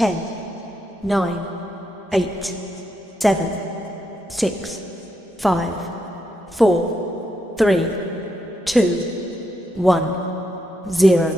10, 9, 8, 7, 6, 5, 4, 3, 2, 1, 0.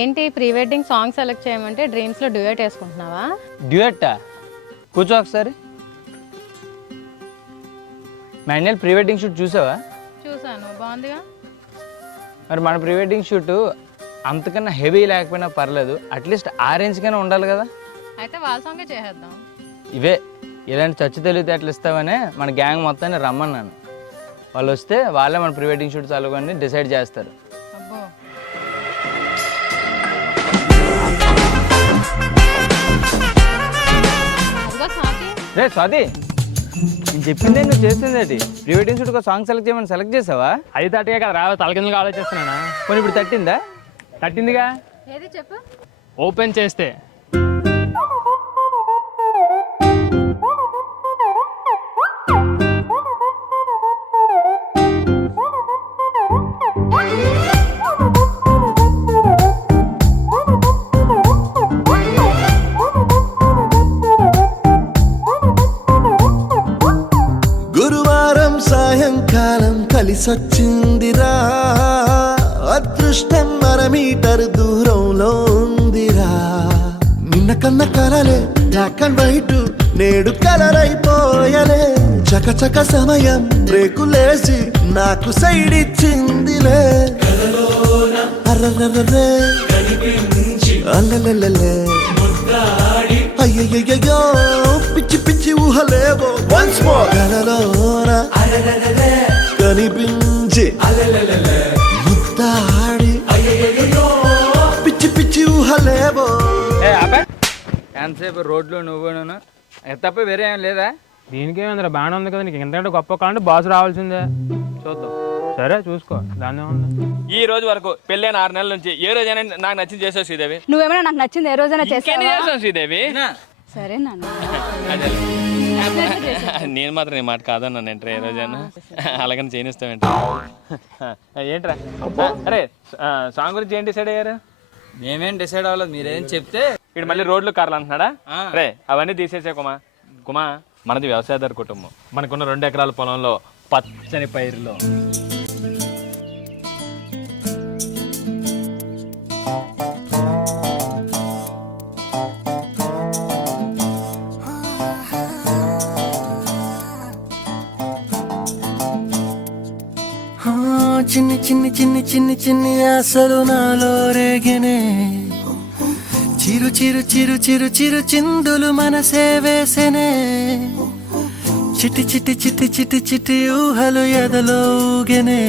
ఏంటి pre wedding song select చేయమంటే డ్రీమ్స్లో duet వేసుకుంటున్నావా? డ్యూయట్టా? కూర్చో ఒకసారి. మాన్యువల్ ప్రీ వెడ్డింగ్ షూట్ చూసావా? చూసాను, బాగుందిగా. మరి మన ప్రీ వెడ్డింగ్ షూట్ అంతకన్నా హెవీ లేకపోయినా పర్లేదు, అట్లీస్ట్ ఆ రేంజ్ కన్నా ఉండాలి కదా. అయితే వాళ్ళ సాంగే చేసేద్దాం. ఇవే ఇలాంటి చచ్చు తెలివితేటలు ఇస్తావనే మన గ్యాంగ్ మొత్తాన్ని రమ్మన్నాను. వాళ్ళు వస్తే వాళ్ళే మన ప్రీ వెడ్డింగ్ షూట్ చాలు అని డిసైడ్ చేస్తారు. అబ్బో, రే స్వాతి, నేను చెప్పిందే నువ్వు చేస్తుందేంటి? ప్రీ వెడ్డింగ్ షూట్ ఒక సాంగ్ సెలెక్ట్ చేయమని సెలెక్ట్ చేసావా? అది తట్టుగా కదా రా, తలకిందులుగా ఆలోచిస్తున్నానా. కొన్ని ఇప్పుడు తట్టిందా? తట్టిందిగా. ఏది చెప్పు. ఓపెన్ చేస్తే గురువారం సాయంకాలం కలిసొచ్చిందిరా, అదృష్టం మీటర్ దూరంలో ఉందిరా. నిన్న కన్న కలలే బ్లాక్ అండ్ వైట్ నేడు కలర్ అయిపోయలే. చకచక సమయం బ్రేకులేసి నాకు సైడ్ ఇచ్చిందిలే. అర్రర్రర్రే అల్లెల్లెల్లె అయ్యయ్యో పిచ్చి పిచ్చి ఊహలేవో వన్స్ మోర్ కలలోన కనిపించి ముద్దాడి పిచ్చి పిచ్చి ఊహలేవో. ఎంతసేపు రోడ్లో నువ్వు తప్ప వేరే ఏం లేదా? దీనికేమైందిరా, బాగానే ఉంది కదా. నీకు ఎంతకంటే గొప్ప కావాలంటే బాస్ రావాల్సిందే. చూద్దాం. సరే చూసుకో, దాన్ని ఉంది. ఈ రోజు వరకు పెళ్ళైన 6 నెలల నుంచి ఏ రోజైనా నాకు నచ్చింది చేసావు శ్రీదేవి? నువ్వేమైనా నాకు నచ్చింది ఏ రోజైనా చేస్తావా? శ్రీదేవి సరే నాన్న. నేను మాత్రం నీ మాట కాదన్నా ఏంట్రా ఏ రోజైనా అలాగని చేయనిస్తావేంట? ఏంట్రా అరే సాంగ్ గురించి ఏం డిసైడ్ అయ్యారు? మేమేం డిసైడ్ అవ్వలేదు, మీరేం చెప్తే. ఇక్కడ మళ్ళీ రోడ్లు కార్లు అంటున్నాడా? రే అవన్నీ తీసేసే కుమా మనది వ్యవసాయదారు కుటుంబం. మనకున్న 2 ఎకరాల పొలంలో పచ్చని పైరులో చిన్ని చిన్ని చిన్ని చిన్ని చిన్ని ఆశలు నాలో రేగినే. చిరు చిరు చిరు చిరు చిరు చిందులు మనసే వేసెనే. చిటి చిటి చిటి చిటి చిటి ఊహలు ఎదలో ఊగెనే.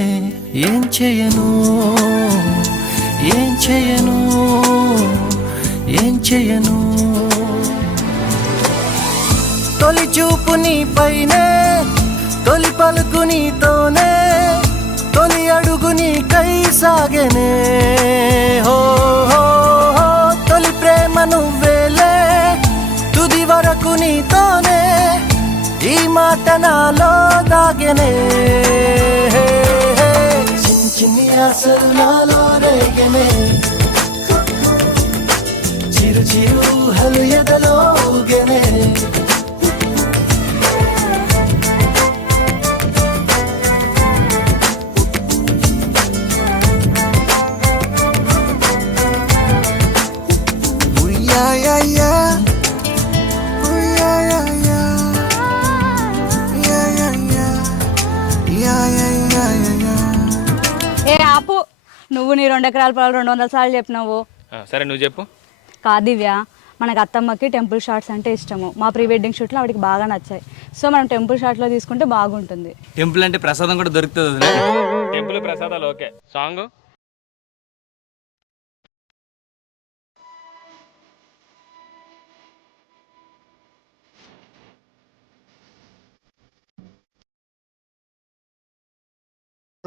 ఏం చేయను ఏం చేయను ఏం చేయను. తొలి చూపు నీ పైనే, తొలి పలుకు నీతోనే, తొలి అడుగు నీకై సాగెనే. హో హో హో తొలి ప్రేమ నువ్వేలే, తుది వరకు నీతోనే, ఈ మాట నాలో దాగెనే. చిన్ని చిన్ని ఆశలు నాలో రేగెనే. చిరు చిరు ఊహలు ఎదలో ఊగెనే. ఏ ఆపు, నువ్వు నీ 2 ఎకరాల పొలాలు 200 సార్లు చెప్పినావు. సరే నువ్వు చెప్పు. కాదివ్య, మనకు అత్తమ్మకి టెంపుల్ షాట్స్ అంటే ఇష్టము. మా ప్రీ వెడ్డింగ్ షూట్లో ఆవిడకి బాగా నచ్చాయి. సో మనం టెంపుల్ షాట్లో తీసుకుంటే బాగుంటుంది. టెంపుల్ అంటే ప్రసాదం కూడా దొరుకుతుంది. టెంపుల్ ప్రసాదాలు ఓకే. సాంగ్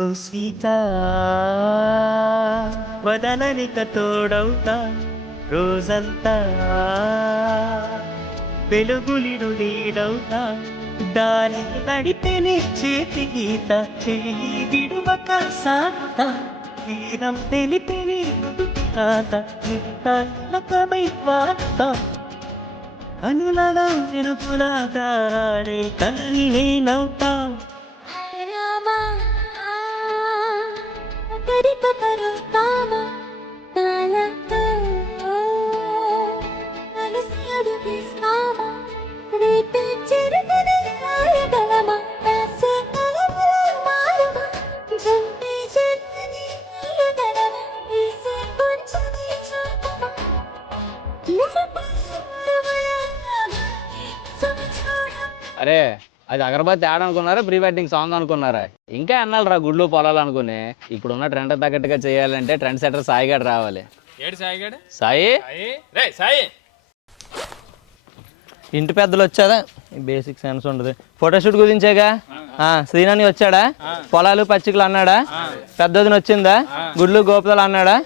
ఓ సీత వదలనిక తోడవుతా రోజంతా వెలుగులిను నీడవుతా దారి నడిపిని చేతి గీత చేయి విడువక సాగుతా తీరం తెలిపిని రాత నిన్నకమై వార్తా అనులలో నిరుపులాగానే కలి నేనవుతా అరే అది అగరబత్తి యాడ్ అనుకున్నారా ప్రీ వెడ్డింగ్ సాంగ్ అనుకున్నారా ఇంకా అన్నాడు రా గుడ్లు పొలాలు అనుకుని ఇప్పుడున్న ట్రెండ్ తగ్గట్టుగా చేయాలంటే ట్రెండ్ సెటర్ సాయి గడు రావాలి. ఏడు సాయిగాడు సాయి రే సాయి ఇంటి పెద్దలు వచ్చారా బేసిక్ సెన్స్ ఉండదు. ఫోటోషూట్ గురించేగా శ్రీనాని వచ్చాడా, పొలాలు పచ్చికలు అన్నాడా, పెద్దదిని వచ్చిందా, గుడ్లు గోపుతాలు అన్నాడా,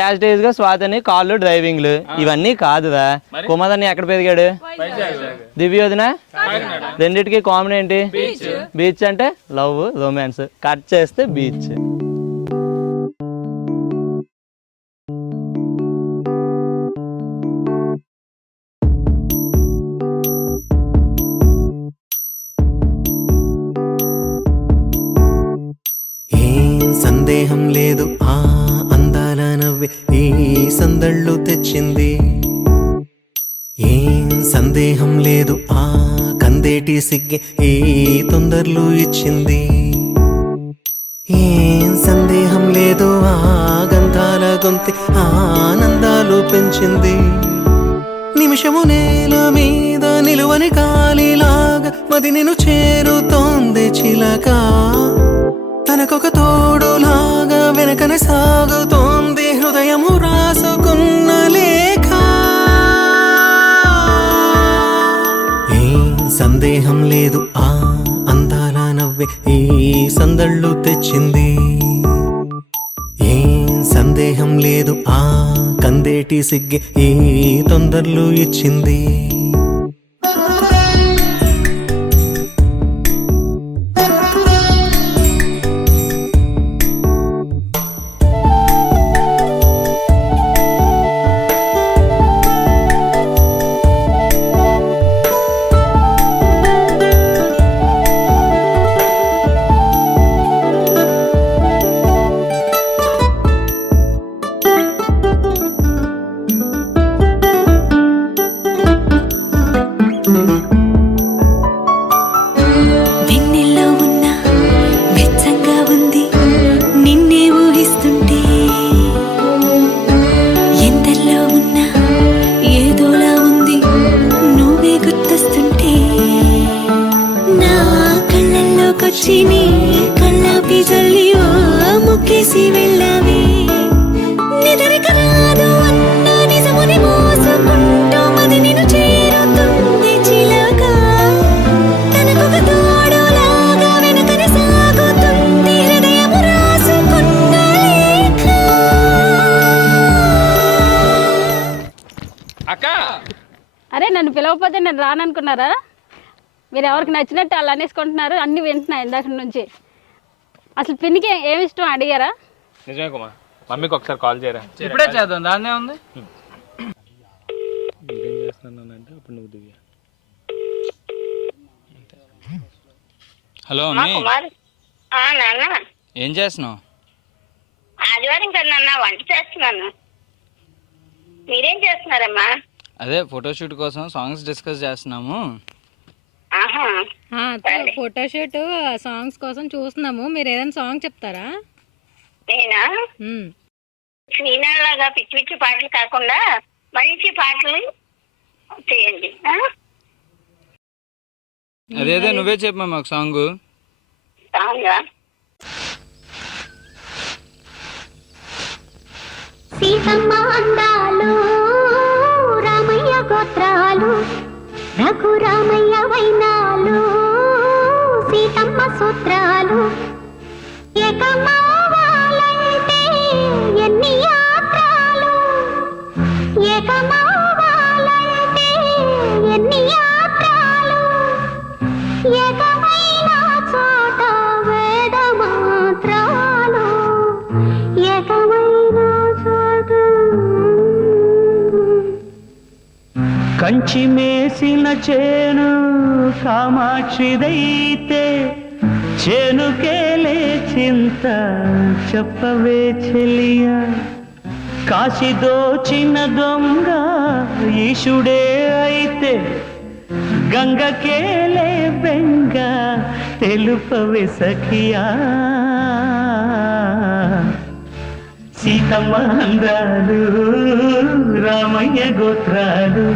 యాజ్ డేస్ గా స్వాతిని కాళ్ళు డ్రైవింగ్లు ఇవన్నీ కాదురా. కుమార్ని ఎక్కడ పెరిగాడు, దివ్యోదిన, రెండిటికి కామన్ ఏంటి, బీచ్ అంటే లవ్ రొమాన్స్, కట్ చేస్తే బీచ్. సందేహం లేదు ఆ అందాల నవ్వే ఈ సందళ్ళు తెచ్చింది. ఏం సందేహం లేదు ఆ కందేటి సిగ్గే ఈ తొందరలు ఇచ్చింది. ఏం సందేహం లేదు ఆ గంధాల గొంతి ఆనందాలు పెంచింది. నిమిషము నేల మీద నిలువని గాలిలాగా మది నేను చేరుతోంది చిలక. తనకొక తోడులాగా వెనకనే సాగుతోంది హృదయము రాసుకున్న లేఖ. ఏం సందేహం లేదు ఆ అందాల నవ్వే ఈ సందళ్ళు తెచ్చింది. ఏం సందేహం లేదు ఆ కందేటి సిగ్గే ఈ తొందరలు ఇచ్చింది. అరే నన్ను పిలవకపోతే నేను రాననుకున్నారా? మీరు ఎవరికి నచ్చినట్టు అలా అనేసుకుంటున్నారు. అన్ని వింటున్నా ఇందాక నుంచి. అసలు పిన్నికి ఏమి ఇష్టం అడిగారా? నిజమే కుమార్, మమ్మీకి ఒకసారి కాల్ చేయరా. ఇప్పుడే చేద్దాం, దాన్నే ఉంది. ఏం చేస్తున్నానంటే అప్పుడు నువ్వు దివ్య. హలో ఏం చేస్తున్నావు? ఆదివారం కదా వంట చేస్తున్నాను. మీరేం చేస్తున్నారమ్మా? అదే ఫోటోషూట్ కోసం సాంగ్స్ డిస్కస్ చేస్తున్నాము. ఫోటోషూట్ సాంగ్స్ కోసం చూస్తున్నాము. మీరు ఏదైనా సాంగ్ చెప్తారా? నేనా? శ్రీనాలాగా పిచ్చి పిచ్చి పాటలు కాకుండా మంచి పాటలు చేయండి. అదేదో నువ్వే చెప్పమా మాకు సాంగ్. సాంగా? సీతమ్మ అందాలు, రామయ్య గోత్రాలు, రఘురామయ్య వైనాలు, సీతమ్మ సూత్రాలు, ఏకమవ్వాలంటే ఎన్ని యాత్రలు, ఏకమవ్వాలంటే ఎన్ని యాత్రలు, ఏకమైన చోట వేద మాత్రాలు, ఏకమైన చోట. కంచి మేసిన చేను కామాక్షిదైతే చేనుకేలే చింత చెప్పవే చెలియా. కాశీ దోచిన దొంగ ఈశుడే అయితే గంగకేలే బెంగ తెలుపవే సఖియా. సీతమ్మ అందాలు రామయ్య గోత్రాలు,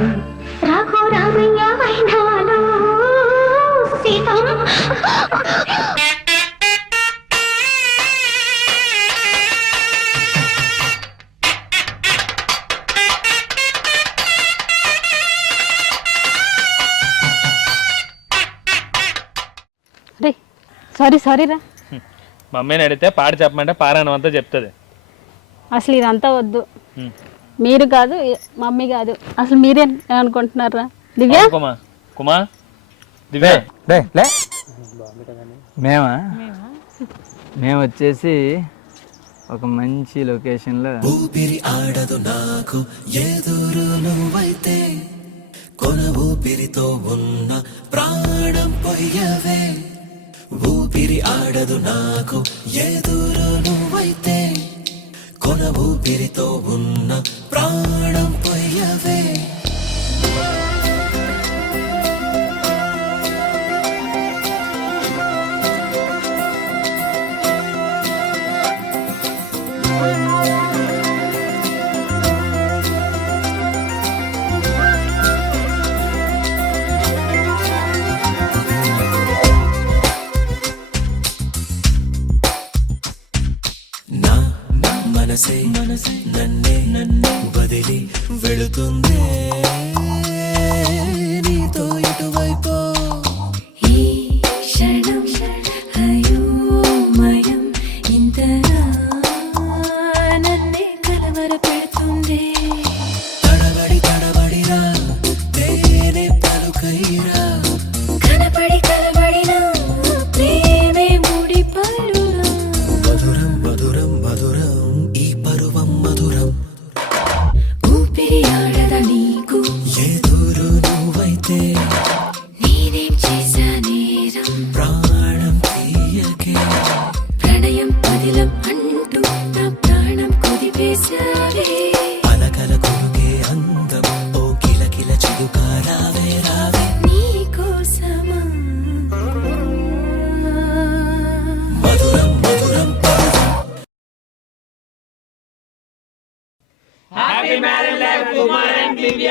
రఘురామయ్య వైనాలు సీతం. రే సారీ రా. మమ్మీని అడిగితే పాడి చెప్పమంటే పారాయణం అంతా చెప్తుంది. అసలు ఇదంతా వద్దు. మీరు కాదు, మమ్మీ కాదు, అసలు మీరే అనుకుంటున్నారా? దివ్య కుమా కుమా దివ్య మేము వచ్చేసి ఒక మంచి లొకేషన్లో ఊపిరి ఆడదు నాకు ఎదురు నువ్వైతే, కొన ఊపిరితో ఉన్న ప్రాణం పొయ్యవే. ఊపిరి ఆడదు నాకు ఎదురు నువ్వైతే, కొన ఊపిరితో ఉన్న ప్రాణం పొయ్యవే. మనసే నన్నే వదిలి వెళుతుందే, నీతో ఇటువైపు ఈ క్షణం అయోమయం ఇంతగా నన్నే కలవర పెడుతుంది. తడబడిరా తేనె పలుకైరా, కనపడి కలబడిన ప్రేమే ముడి పడునా. మధురం మధురం మధురం ఈ పరువం మధురం. ఊపిరి ఆడద నీకు ఎదురు నువ్వైతే, నేనేం చేశా నేరం, ప్రాణం తీయకే. ప్రణయం పదిలం అంటూ నా ప్రాణం కుదిపేశావే. అలకల కొరుకే అందం ఓ కిల కిల చిలుక రావే రావే. నీకోసమా మధురం మధురం happy marriage life Kumar and Divya.